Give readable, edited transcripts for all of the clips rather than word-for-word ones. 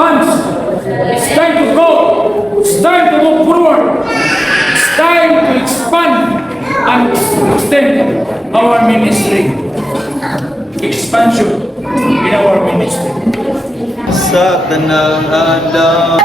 advance. It's time to go. It's time to move forward. It's time to expand and extend our ministry. Expansion in our ministry. Sa tanang adlaw.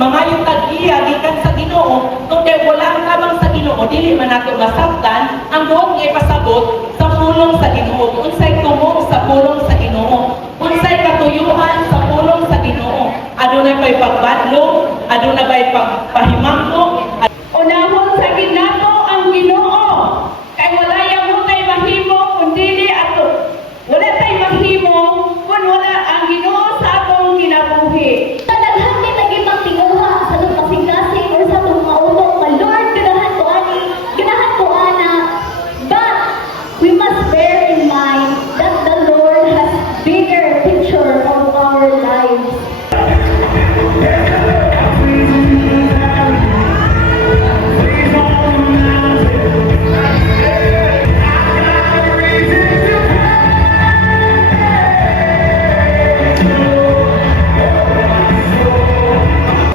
Mga yung tag-iya, gikan sa Ginoo, kung wala kamang sa Ginoo, dili man nato masabtan, ang buong ipasabot sa pulong sa Ginoo. Unsay tumo sa pulong sa Ginoo. Unsay katuyuhan sa pulong sa Ginoo. Adunay pay pagbadlong, adunay pay pagpahimangko. Unahon sa ginako ang Ginoo. Kay wala yang tay mahimo kun dili ato. Wala tay mahimo kun wala ang Ginoo sa atong kinabuhi. We must bear in mind that the Lord has bigger picture of our lives.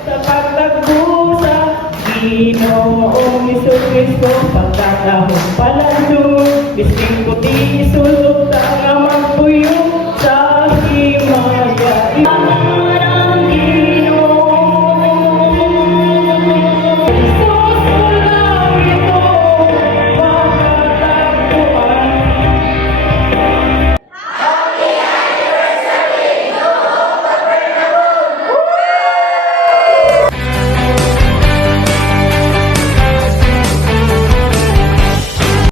Sa pagtagpo sa Ginoong Jesu Cristo, pagkakahong palalo, bising puti isul